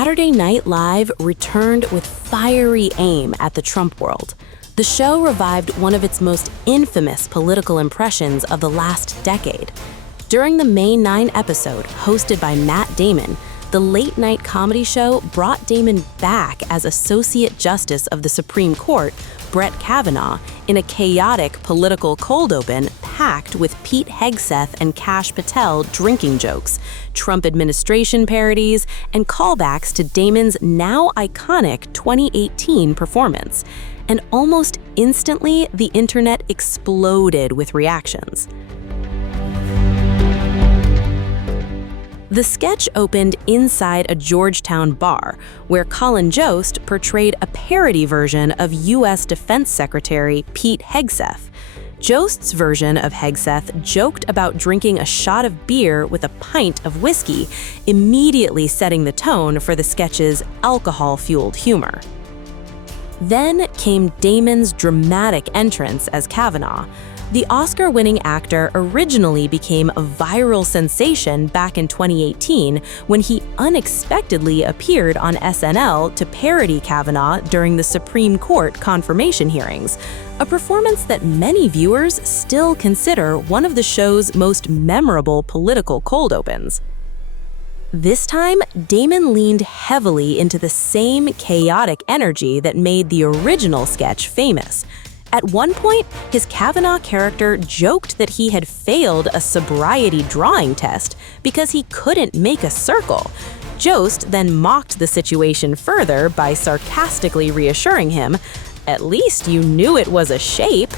Saturday Night Live returned with fiery aim at the Trump world. The show revived one of its most infamous political impressions of the last decade. During the May 9 episode, hosted by Matt Damon, the late-night comedy show brought Damon back as Associate Justice of the Supreme Court, Brett Kavanaugh, in a chaotic political cold open packed with Pete Hegseth and Kash Patel drinking jokes, Trump administration parodies, and callbacks to Damon's now iconic 2018 performance. And almost instantly, the internet exploded with reactions. The sketch opened inside a Georgetown bar, where Colin Jost portrayed a parody version of U.S. Defense Secretary Pete Hegseth. Jost's version of Hegseth joked about drinking a shot of beer with a pint of whiskey, immediately setting the tone for the sketch's alcohol-fueled humor. Then came Damon's dramatic entrance as Kavanaugh. The Oscar-winning actor originally became a viral sensation back in 2018 when he unexpectedly appeared on SNL to parody Kavanaugh during the Supreme Court confirmation hearings, a performance that many viewers still consider one of the show's most memorable political cold opens. This time, Damon leaned heavily into the same chaotic energy that made the original sketch famous. At one point, his Kavanaugh character joked that he had failed a sobriety drawing test because he couldn't make a circle. Jost then mocked the situation further by sarcastically reassuring him, "At least you knew it was a shape."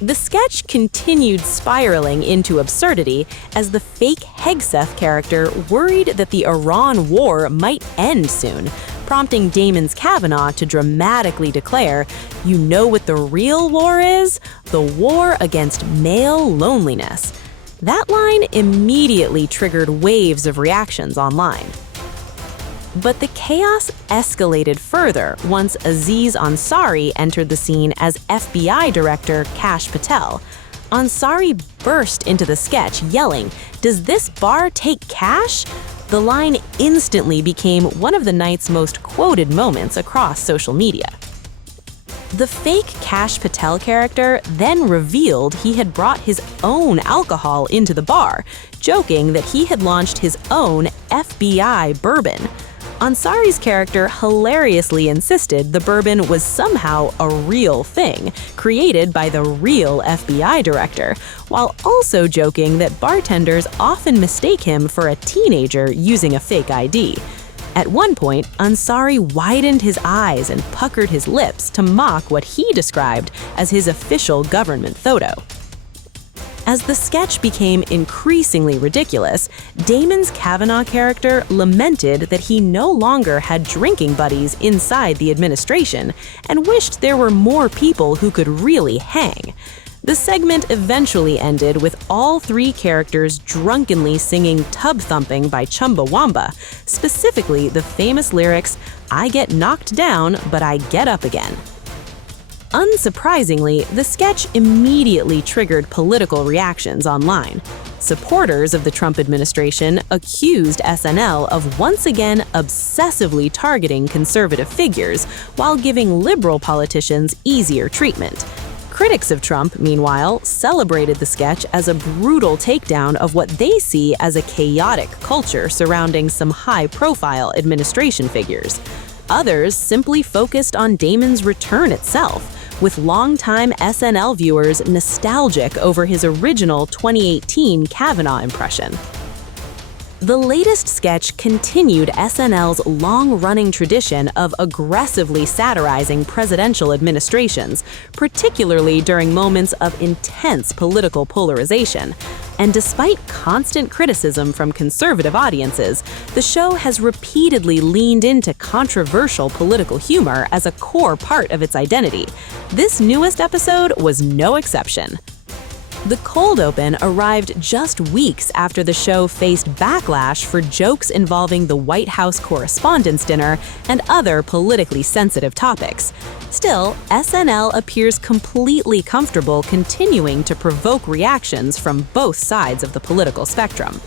The sketch continued spiraling into absurdity as the fake Hegseth character worried that the Iran war might end soon, prompting Damon's Kavanaugh to dramatically declare, "You know what the real war is? The war against male loneliness." That line immediately triggered waves of reactions online. But the chaos escalated further once Aziz Ansari entered the scene as FBI Director Kash Patel. Ansari burst into the sketch yelling, "Does this bar take cash?" The line instantly became one of the night's most quoted moments across social media. The fake Kash Patel character then revealed he had brought his own alcohol into the bar, joking that he had launched his own FBI bourbon. Ansari's character hilariously insisted the bourbon was somehow a real thing, created by the real FBI director, while also joking that bartenders often mistake him for a teenager using a fake ID. At one point, Ansari widened his eyes and puckered his lips to mock what he described as his official government photo. As the sketch became increasingly ridiculous, Damon's Kavanaugh character lamented that he no longer had drinking buddies inside the administration and wished there were more people who could really hang. The segment eventually ended with all three characters drunkenly singing Tub Thumping by Chumbawamba, specifically the famous lyrics, "I get knocked down, but I get up again." Unsurprisingly, the sketch immediately triggered political reactions online. Supporters of the Trump administration accused SNL of once again obsessively targeting conservative figures while giving liberal politicians easier treatment. Critics of Trump, meanwhile, celebrated the sketch as a brutal takedown of what they see as a chaotic culture surrounding some high-profile administration figures. Others simply focused on Damon's return itself, with longtime SNL viewers nostalgic over his original 2018 Kavanaugh impression. The latest sketch continued SNL's long-running tradition of aggressively satirizing presidential administrations, particularly during moments of intense political polarization. And despite constant criticism from conservative audiences, the show has repeatedly leaned into controversial political humor as a core part of its identity. This newest episode was no exception. The cold open arrived just weeks after the show faced backlash for jokes involving the White House Correspondents' Dinner and other politically sensitive topics. Still, SNL appears completely comfortable continuing to provoke reactions from both sides of the political spectrum.